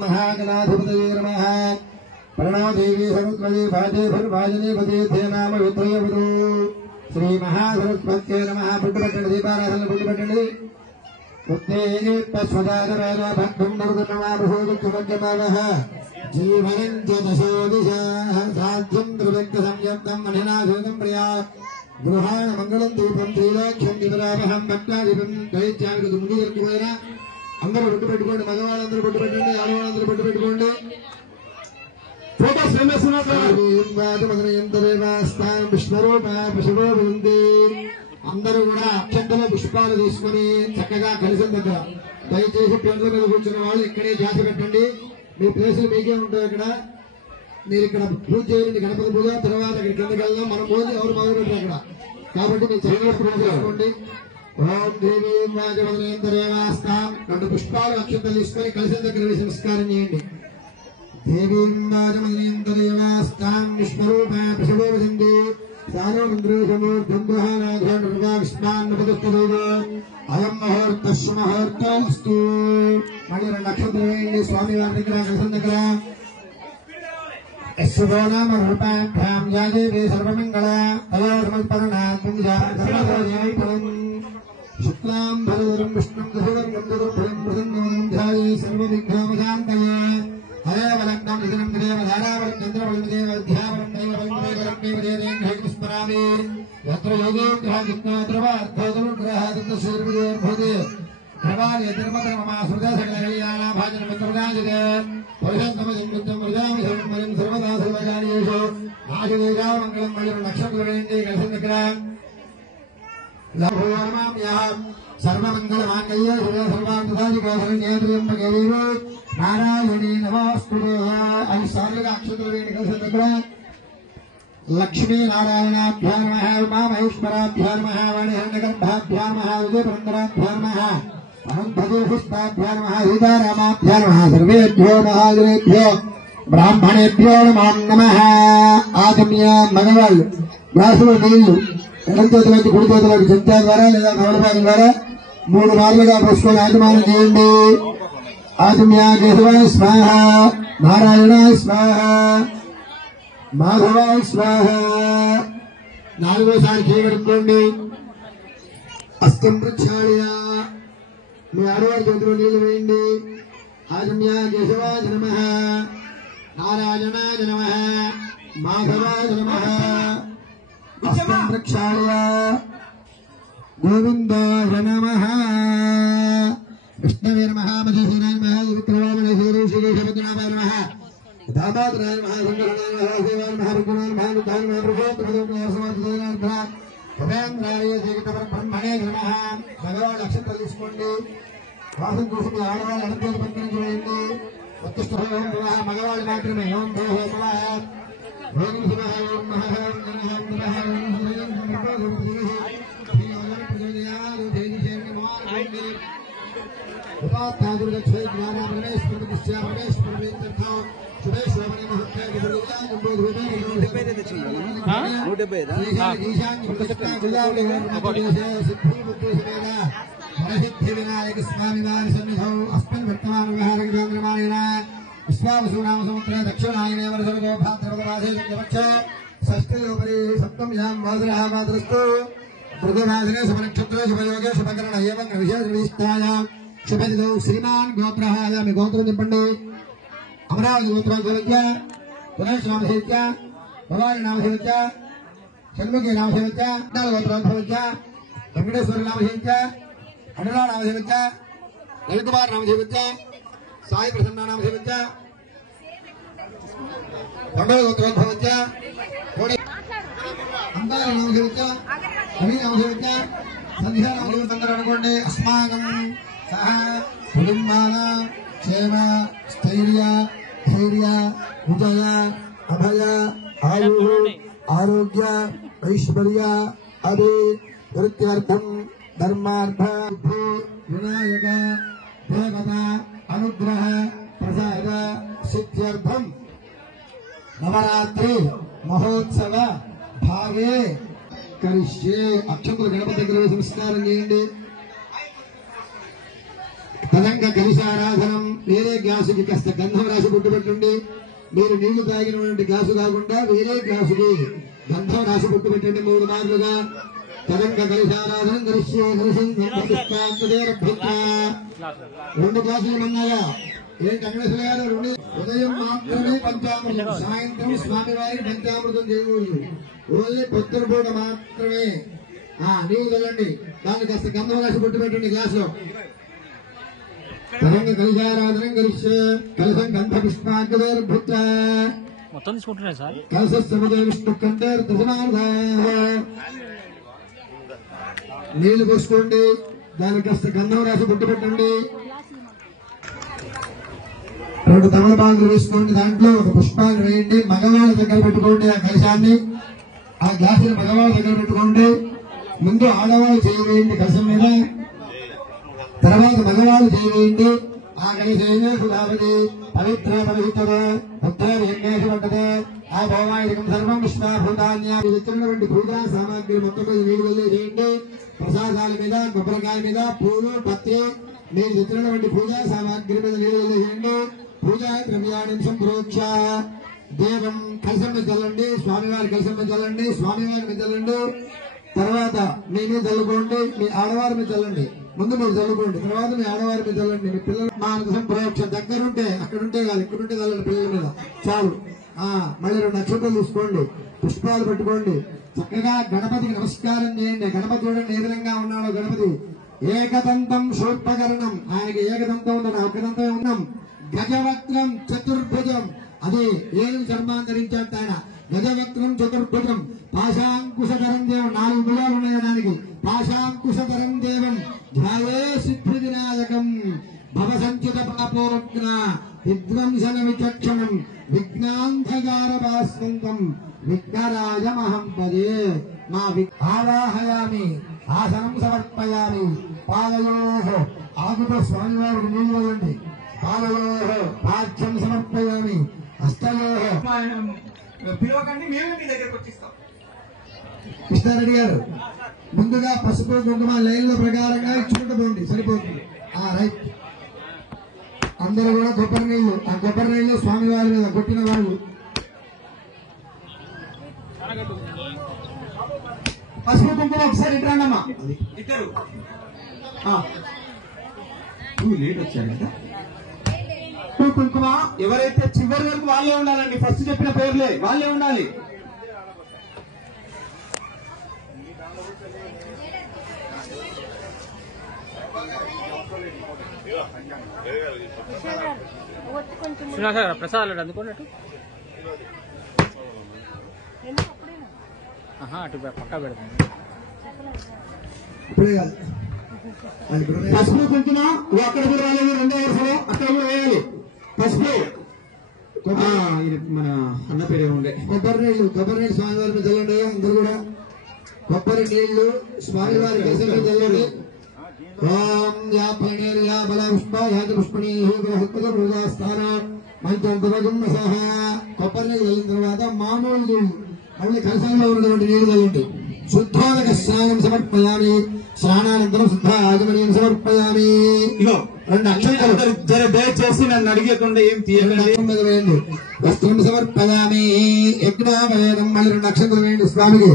महागणाधिपतये नमः। प्रणव देवी सरस्वती भाजे भर्भाजनी पते नाम वित्रयवधू श्री महासरस्वत्यै नमः। पुट्टपट्टणि दीपाराधन पुट्टपट्टणि उत्तेजस्वदादवेद भक्तं नर्दनमाभूतमज्जमानः जीवनं च दशो दिशाः साध्यं त्रिव्यक्तसंयुक्तं मणिनाथोदं प्रिया गृहाण मंगलं दीपं त्रिलोक्यं दिवरावहं भक्तादिपं दैत्यानि दुमुनिर्कुमेरा अंदर बट्टु पेट्टुकोंडि मगवाళ్ళందరూ बट्टु पेट्टండి ఆడవాళ్ళందరూ बट्टु पेट्टुकोंडि ఫోటోస్ ఫేమస్ విష్ణురూప పశువో ఉంది అందరూ కూడా అక్షంతల పుష్పాలు తీసుకుని చక్కగా కలిసి దగ్గర దయచేసి పెండ్ల మీద కూర్చున్న వాళ్ళు ఇక్కడే జాతి పెట్టండి మీ ప్లేసులు మీకే ఉంటాయి ఇక్కడ మీరు ఇక్కడ పూజ చేయండి గణపతి పూజ తర్వాత ఇక్కడ కిందకి వెళ్దాం మనం పూజ ఎవరు మొదలు పెట్టారు అక్కడ కాబట్టి మీరు చక్కగా పూజ చేసుకోండి ఓం దేవీ రాజవదనేంద్రేవాస్తాం రెండు పుష్పాలు అక్షంతలు తీసుకొని కలిసి దగ్గర వేసి నమస్కారం చేయండి देवीं वाजमनीन्द्रदेवास्तां विष्णुरूपा प्रसवोवसन्ति सानोन्द्रोषमूर्धम्बहानाधर्मविष्मान्नपदस्तदेव अयं मुहूर्तस्सुमुहूर्तोऽस्तु मणिर नक्षत्रेण स्वामिवारि विग्रह यस्सुभो नाम रूपाभ्यां या देवी सर्वमङ्गला तया समर्पणा पुंजां शुक्लां भरधरं विष्णुं दशवर्गं दुर्भरं प्रसन्नं ध्याये सर्वविघ्नोपशान्तये हरे वलक्तं दिनं देव धारावलं चन्द्रवलं देव ध्यावलं देव वलं देव देवस्मरामि यत्र योगेन्द्रः जिज्ञात्रवार्थोदनुग्रहादित्यशूर्योर्भूते प्रभाले तिरुपतिर्ममा सुरदासकलकल्याणाभाजनं मित्रराजते परिषत्तमजं वृजामि सर्वं सर्वदा सर्वकार्येषु नाशदेशामङ्गलं मणिर नक्षत्रवेन्दे कलशचक्रं लभोयामाम्यहं सर्वमङ्गलमाङ्गल्ये शिवे सर्वार्थसाधिके शरण्ये त्र्यम्बके देवी नारायणी नमोस्तुते अयि सार्वगा अक्षत्रवेणि कलशचक्र लक्ष्मी नारायणाभ्यां नमः उमा महेश्वराभ्यां नमः वाणिहरणगर्भाभ्यां नमः विजयपुरन्दराभ्यां नमः अनन्तदेवपुष्पाभ्यां नमः सीतारामाभ्यां नमः सर्वेभ्यो महाजनेभ्यो ब्राह्मणेभ्यो नमः आगम्य मगवाళ్ళు గ్లాసులో నీళ్లు ఎడం చేతిలోకి కుడి చేతిలోకి చెంచా ద్వారా లేదా కవలపాదం ద్వారా 3 మార్లుగా పోసుకొని ఆచమనం చేయండి आत्म्या केशवाय स्वाहा नारायणाय स्वाहा माधवाय स्वाहा नालुगोसारि చేయగలుగుకోండి అస్తం ప్రక్షాళయ మీ ఆడవారి చేతిలో నీళ్లు వేయండి ఆత్మ్యా కేశవాయ నమః నారాయణాయ నమః మాధవాయ నమః అస్తం ప్రక్షాళయ గోవిందాయ నమః विष्णवे नमः मधुसूदनाय नमः विक्रमाणय श्रीशेषपतिनाभाय नमः दामोदराय नमः संगरणाय नमः देवाय नमः रुक्माय नमः रुद्राय नमः प्रभोत्तमदेवाय समाजदाय नमः भवेन्द्राय जगतपरब्रह्मणे नमः भगवान अक्षंतలు తీసుకోండి వాసం కోసం ఆడవాళ్ళు అనంతరం పంపిణీ చేయండి ఉత్తిష్టోం నమః మగవాళ్ళు మాత్రమే ఓం దేహో నమః ఓం నమః ఓం నమః ఓం నమః उपात्तादुर्गच्छे ज्ञाना परमेश्वर प्रतिष्ठा परमेश्वर वेंकटथा शुभेश्वर मुहूर्ते गुरुजा गुरुदेव हां 170 ईशान प्रतिष्ठा गुलावले अपदेशे सिद्धि बुद्धि समेदा परसिद्धि विनायक स्वामी वार सन्निधौ अस्मिन् वर्तमान विहार केन्द्रमानेन विश्वावसुनाम समुद्र दक्षिणायने वर्षतो भाद्रपदमासे शुक्लपक्ष षष्ठयोपरि सप्तम्यां वासरः वासरस्तु मृगवासने शुभनक्षत्रे शुभयोगे शुभकरण एवं विशेषविष्टायां शुभदिनौ श्रीमान गोत्रः आयामि गोत्रं చెప్పండి అమరావతి గోత్రం సేవించ పురేష్ నామ సేవించ భవాని నామ సేవించ షణ్ముఖి నామ సేవించ గోత్రం సేవించ వెంకటేశ్వర నామ సేవించ అడులా నామ సేవించ రవికుమార్ నామ సేవించ సాయి ప్రసన్న నామ సేవించ రెండవ గోత్రం సేవించ అందాల నామ సేవించ రవి నామ సేవించ సంధ్యా నామ సేవించ అనుకోండి అస్మాకం कुटुंबाना क्षेम स्थैर्य धैर्य विजय अभय आयु आरोग्य ऐश्वर्य अभि वृत्त्यर्थम धर्मार्थ विनायक देवता अनुग्रह प्रसाद सिद्ध्यर्थम नवरात्रि महोत्सव भागे करिष्ये अक्षंतुल गणपति संस्कार తదంగ కలిశారాధనం. వేరే గ్లాసుకి కాస్త గంధం రాసి పుట్టుపెట్టండి. మీరు నీళ్లు తాగినటువంటి గ్లాసు కాకుండా వేరే గ్లాసుకి గంధం రాసి పుట్టుపెట్టండి 3 మార్లుగా. తదంగ కలిశారాధనం దృశ్యే రెండు గ్లాసులు మన్నాగా. ఏంటి వెంకటేశ్వర గారు? ఉదయం మాత్రమే పంచామృతం, సాయంత్రం స్వామివారికి పంచామృతం చేయకూడదు. ఓన్లీ పొద్దున పూట మాత్రమే నీవు చల్లండి. దాన్ని కాస్త గంధం రాసి పుట్టు పెట్టండి గ్లాసులో. తరంగ కలిశారాధనం కలిసే కలసం గంధ పుష్పాంగేర్భుత్ర మొత్తం తీసుకుంటున్నాయి సార్. కలసే విష్ణు కంఠేర్ దశనార్థ. నీళ్లు పోసుకోండి, దానికి కాస్త గంధం రాసి పుట్టు పెట్టండి. 2 తమలపాకులు వేసుకోండి, దాంట్లో ఒక పుష్పాన్ని వేయండి. మగవాళ్ళ దగ్గర పెట్టుకోండి ఆ కలశాన్ని. ఆ గ్లాసుని మగవాళ్ళ దగ్గర పెట్టుకోండి. ముందు ఆడవాళ్ళు చేయవేయండి కలశం మీద, తర్వాత మగవాళ్ళు చేయవేయండి. ఆ కలశేనే సుధావతి పవిత్ర పవిత్ర ఉత్తర వెంకటేశ పడ్డదే. ఆ భౌమాయుధం సర్వం విశ్వాభూతాన్య ఇచ్చినటువంటి పూజా సామాగ్రి మొత్తం మీద నీళ్ళు వదిలే చేయండి. ప్రసాదాల మీద, కొబ్బరికాయ మీద, పూలు, పత్రి, మీరు తెచ్చినటువంటి పూజా సామాగ్రి మీద నీళ్ళు వదిలే చేయండి. పూజా ద్రవ్యాన్ని సంప్రోక్ష దేవం కలశం మీద చల్లండి. స్వామివారి కలశం మీద చల్లండి, స్వామివారి మీద చల్లండి. తర్వాత మీ మీద చల్లుకోండి, మీ ఆడవారి మీద చల్లండి. ముందు మీరు చల్లుకోండి, తర్వాత మీ ఆడవారి మీద చల్లండి. మీ పిల్లలు మానసం సంప్రోక్ష దగ్గరుంటే అక్కడుంటే కాదు, ఇక్కడుంటే చల్లండి పిల్లల మీద చాలు. మళ్ళీ 2 నక్షత్రాలు తీసుకోండి, పుష్పాలు పెట్టుకోండి. చక్కగా గణపతికి నమస్కారం చేయండి. గణపతి చూడండి ఏ విధంగా ఉన్నాడో. గణపతి ఏకదంతం శూర్పకరణం, ఆయనకి ఏకదంతం ఉన్నాడు, ఒక్కదంతమే ఉన్నాం. గజవక్రం చతుర్భుజం, అదే ఏనుగు చర్మాన్ని ధరించాడు ఆయన. గజవక్రం చతుర్భుజం పాశాంకుశధరం దేవం, 4 గుణాలు ఉన్నాయి దానికి. పాశాంకుశధరం దేవం ధ్యాయే సిద్ధివినాయకం భవసంచిత పాపోగ్న విధ్వంసన విచక్షణం విఘ్నాంధకార భాస్వంతం విఘ్నరాజమహం పదే. మా ఆవాహయామి, ఆసనం సమర్పయామి. పాదయోః ఆకుతో స్వామివారికి నీళ్ళు వేయండి. పాదయోః పాఠ్యం సమర్పయామి. హస్తయోః పిలవకండి, మేమే మీ దగ్గరకు వచ్చిస్తాం. కృష్ణారెడ్డి గారు ముందుగా పసుపు కుంకుమ లైన్ల ప్రకారంగా ఇచ్చుకుంటూ పోండి, సరిపోతుంది. రైట్. అందరూ కూడా కొబ్బరి నీళ్లు, ఆ కొబ్బరి నీళ్లు స్వామివారి మీద కొట్టిన వాళ్ళు. పసుపు కుంకుమ ఒకసారి ఇట్రాండమ్మా. ఇద్దరు లేట్ వచ్చారు కదా. కుంకుమ ఎవరైతే చివరి వరకు వాళ్ళే ఉండాలండి. ఫస్ట్ చెప్పిన పేర్లే వాళ్ళే ఉండాలి. ప్రసాదాలు అందుకున్నట్టు అటు పక్కా పెడతాను. పసుపు కుంకుమ అక్కడ కూడా రాలేదు, 2వ వరుసలో అక్కడ కూడా వేయాలి. పసుపు మన అన్న పేరు ఉండే కొబ్బరి నీళ్లు స్వామివారి మీద చల్లండి. అందరూ కూడా కొబ్బరి నీళ్లు స్వామివారి కలశం మీద చల్లండి. ఓం యా పణేర్యా బల పుష్ప యాది పుష్పణీ స్థాన మంత్రం సహ. కొబ్బరి నీళ్ళు చల్లిన తర్వాత మామూలు నీళ్లు మళ్ళీ కలశంలో ఉన్నటువంటి నీళ్లు చల్లండి. శుద్ధోదక స్నానం సమర్పయామి. స్నానానంతరం శుద్ధ ఆగమనీయం సమర్పయామి. 2 అక్షంతలు దయచేసి నన్ను అడిగకుండా ఏం తీయండి. వస్త్రం సమర్పయామి. యజ్ఞావయేదం, మళ్ళీ 2 అక్షంతలు వేయండి స్వామికి.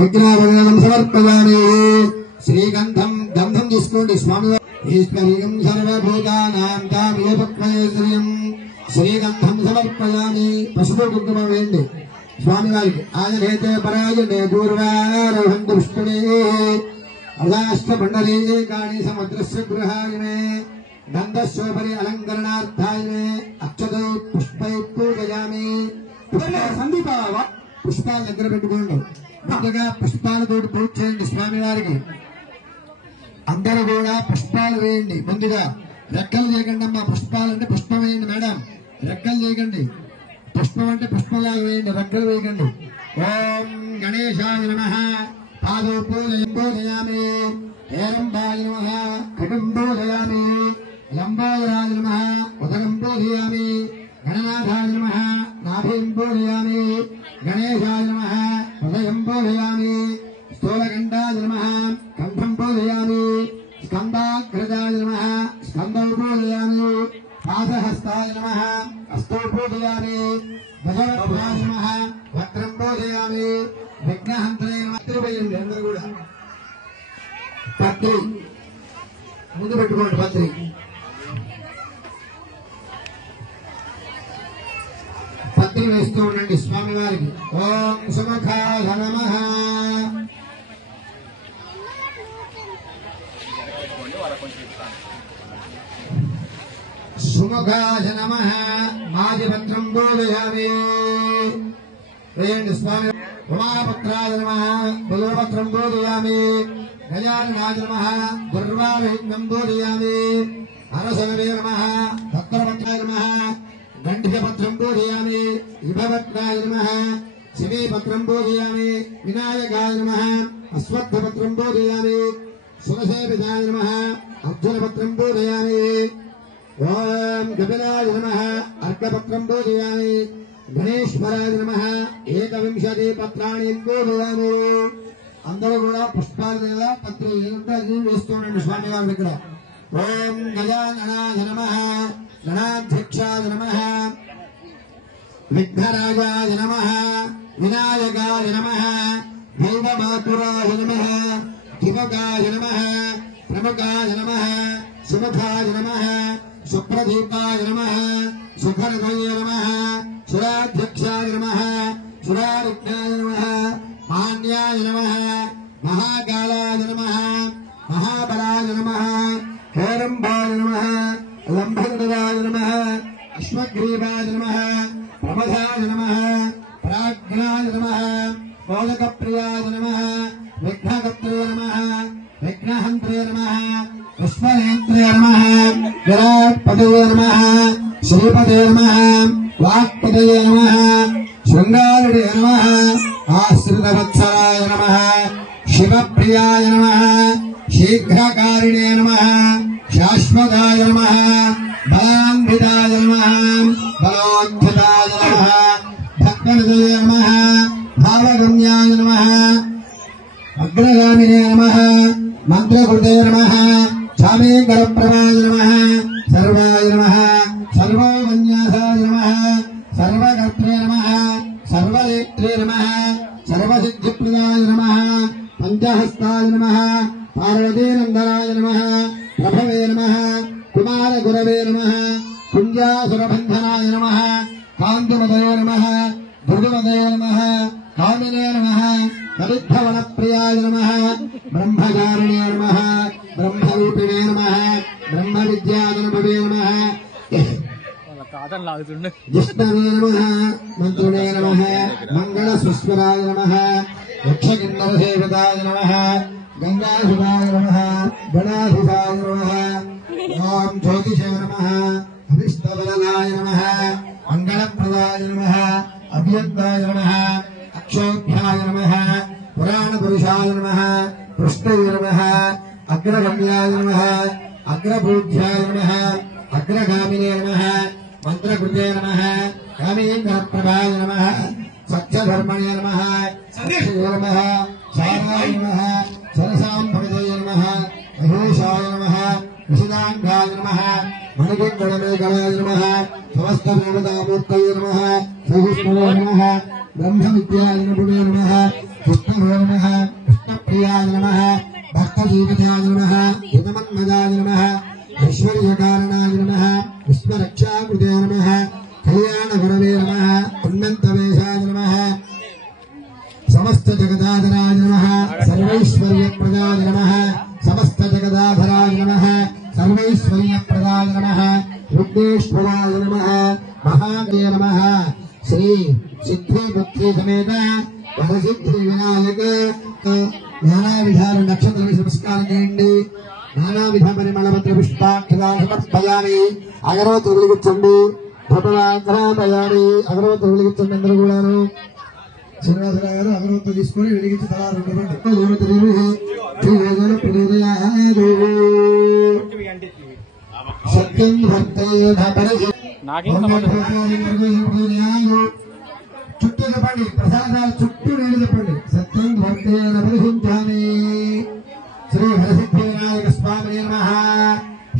యజ్ఞావయేదం సమర్పయామి. శ్రీగంధం, గంధం తీసుకోండి స్వామివారి. ఈశ్వరీయం సర్వభూతానాం తామేపక్వయేంద్రియం. శ్రీగంధం సమర్పయామి. పసుపు కుంకుమ వేయండి స్వామివారికి. ఆయనైతే పరాజనే పూర్వారోహంతు విష్ణునే అదాష్టమండలే కాణి సముద్రస్య గృహాయనే నందస్యోపరి అలంకరణార్థాయనే అక్షతై పుష్పై పూజయామి. సందీప పుష్పాలు దగ్గర పెట్టుకోండి. ముందుగా పుష్పాలతో పూజ చేయండి స్వామివారికి. అందరూ కూడా పుష్పాలు వేయండి. ముందుగా రెక్కలు చేయకండి అమ్మా. పుష్పాలంటే పుష్పం వేయండి మేడం, రెక్కలు చేయకండి. పుష్పం అంటే పుష్పంలాగా వేయండి, రెక్కలు వేయకండి. ఓం గణేశాయ నమః. పాదో పూజయామి. ఏరంబాయ నమః. కటం పూజయామి. లంబోదరాయ నమః. ఉదరం పూజయామి. గణనాథాయ నమః. నాభిం పూజయామి. గణేశాయ నమః. హృదయం పూజయామి. స్థూలకంఠాయ నమః. కంఠం పూజయామి. స్కందాగ్రజాయ నమః. స్కందం नाथहस्ताय नमः हस्तो पूजयामि भगवत्पादाय नमः वक्त्रं पूजयामि विघ्नहन्त्राय नमः తిరువయ్యండి అందరూ కూడా పత్రి ముందు పెట్టుకోండి పత్రి పత్రి వేస్తూ ఉండండి స్వామి వారికి ఓం సుముఖాయ నమః సుముఖాయ నమః మాదిపత్రం బోధయామి వేయండి స్వామి ఉమాపత్రాయ నమః బిల్వపత్రం బోధయామి గజాననాయ నమః దుర్వావిఘ్నం బోధయామి అరసనవే నమః భక్తపత్రాయ నమః గండికపత్రం బోధయామి విభవత్రాయ నమః శమీపత్రం బోధయామి వినాయకాయ నమః అశ్వత్థపత్రం బోధయామి సురసేవితాయ నమః అర్జునపత్రం బోధయామి ఓం కపిలాయ నమః అర్కపత్రం బోధయామి గణేశ్వరాయ నమః ఏకవింశతి పత్రాణి బోధయామి అందరూ కూడా పుష్పాల మీద పత్రులు ఏదంటే అది వేస్తుండండి స్వామి వారి దగ్గర ఓం గజాననాయ నమః గణాధ్యక్షాయ నమః విఘ్నరాజాయ నమః వినాయకాయ నమః దైవమాతురాయ నమః దివకాయ నమః ప్రముఖాయ నమః సుముఖాయ నమః సుప్రదీపాయ నమః సుఖరథయ నమః సురాధ్యక్షాయ నమః సురారుగ్నాయ నమః మాన్యాయ నమః మహాకాలాయ నమః మహాబలాయ నమః హేరంబాయ నమః లంబోదరాయ నమః అశ్వగ్రీవాయ నమః ప్రమథాయ నమః ప్రాజ్ఞాయ నమః మోదకప్రియాయ నమః విఘ్నకర్త్రే నమః విఘ్నహంత్రే నమః పుష్పనేత్రే నమః విరాట్పదయే నమః శ్రీపదే నమః వాక్పదయే నమః శృంగారుడే నమః ఆశ్రితవత్సరాయ నమః శివప్రియాయ నమః శీఘ్రకారిణే నమః శాశ్వతాయ నమః బలాన్వితాయ నమః బలోద్ధితాయ నమః భక్తవిజయ నమః భావగమ్యాయ నమః అగ్రగామినే నమః మంత్రకృతే నమః చామేకరప్రభాయ నమః సర్వాయ నమః సర్వోపన్యాసాయ నమః సర్వకర్త్రే నమః సర్వనేత్రే నమః సర్వసిద్ధిప్రదాయ నమః పంచహస్తాయ నమః పార్వతీనందనాయ నమః ప్రభవే నమః కుమారగురవే నమః కుంజాసురబంధనాయ నమః కాంతిమదయే నమః మృదుమదయే నమః కామినే నమః కవిద్ధవనప్రియాయ నమః బ్రహ్మచారిణే నమః బ్రహ్మరూపిణే నమః బ్రహ్మవిద్యాధనభవే నమః కాదని లాగుతుండే జిష్ణవే నమః మంత్రుడే నమః మంగళసుస్వరాయ నమః యక్షకిన్నరసేవితాయ నమః గంగాసుదాయ నమః గణాసుదాయ నమః ఓం జ్యోతిషే నమః అభిష్టవరదాయ నమః మంగళప్రదాయ నమః అభ్యంతాయ నమః అక్షోభ్యాయ నమః పురాణపురుషాయ నమః పృష్ఠాయ నమః అగ్రగమ్యాయ నమః అగ్రభూజ్యాయ నమః అగ్రగామినే నమః మంత్రకృతే నమః కామేంద్రప్రభాయ నమః సత్యధర్మణే నమః సత్యే నమః సారాయ నమః సరసాంభవదయ నమః మహేశాయ నమః విశదాంగాయ నమః మణికంగళమేఘాయ నమః సమస్తదేవతామూర్తయే నమః శ్రీకృష్ణే నమః బ్రహ్మవిద్యాయ నిపుణే నమః కృష్ణవే నమః కృష్ణప్రియాయ నమః భక్తజీవితాయ నమః హితమన్మదాయ నమః ఐశ్వర్యకారణాయ నమః విశ్వరక్షాకృతే నమః కళ్యాణగురవే నమః ఉన్నంతవేశాయ నమః సమస్త జగదాధరాయ నమః సర్వైశ్వర్యప్రదాయ నమః సమస్త జగదాధరాయ నమః సర్వైశ్వర్యప్రదాయ నమః విఘ్నేశ్వరాయ నమః మహాగయ నమః శ్రీ సిద్ధి బుద్ధి సమేత వరసిద్ధి వినాయక నానా విధాల నక్షత్ర నమస్కారం చేయండి నానా విధ పరిమళపత్ర పుష్పాక్షరాలు సమర్పయామి అగరవత్తులు వెలిగించండి ధృపయామి అగరవత్తులు వెలిగించండి అందరూ కూడాను శ్రీనివాసరావు గారు అగరవత్తులు తీసుకుని వెలిగించి తలా సత్యం చుట్టూ చెప్పండి ప్రసాదాలు చుట్టూ నేను చెప్పండి సత్యం భక్తేన పరిశుద్ధామి శ్రీ హరసిద్ధి వినాయక స్వామి నమః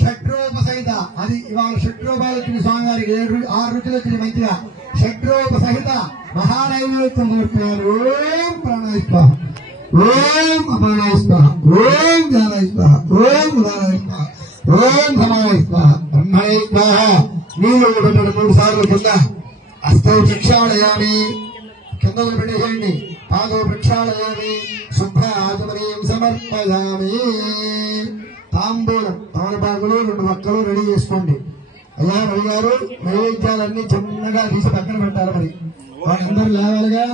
షడ్రూప సహిత అది ఇవాళ షడ్రూపాలు వచ్చిన స్వామి వారికి 6 రుచులు వచ్చిన మంచిగా షడ్రూప సహిత మహానైవేద్యం మూర్తున్నారు. ఓం ప్రాణాయ స్వాహ, ఓం అపానాయ స్వాహ, ఓం జ్ఞానాయ స్వాహ, ఓం ఉదానాయ స్వాహ, ఓం సమాయ స్వాహ, బ్రహ్మణే స్వాహ. నీళ్ళు 3 సార్లు కింద అస్తౌ ప్రక్షాళయామి, కింద పెట్టేసేయండి. పాదో ప్రక్షాళయామి, శుభ్ర ఆచమనీయం సమర్పయామి. తాంబూలం తమలపాకులు 2 వక్కలు రెడీ చేసుకోండి. అయ్యా రవి గారు నైవేద్యాలన్నీ చిన్నగా తీసి పక్కన పెట్టాలి. మరి వాళ్ళందరూ లేవాలిగా.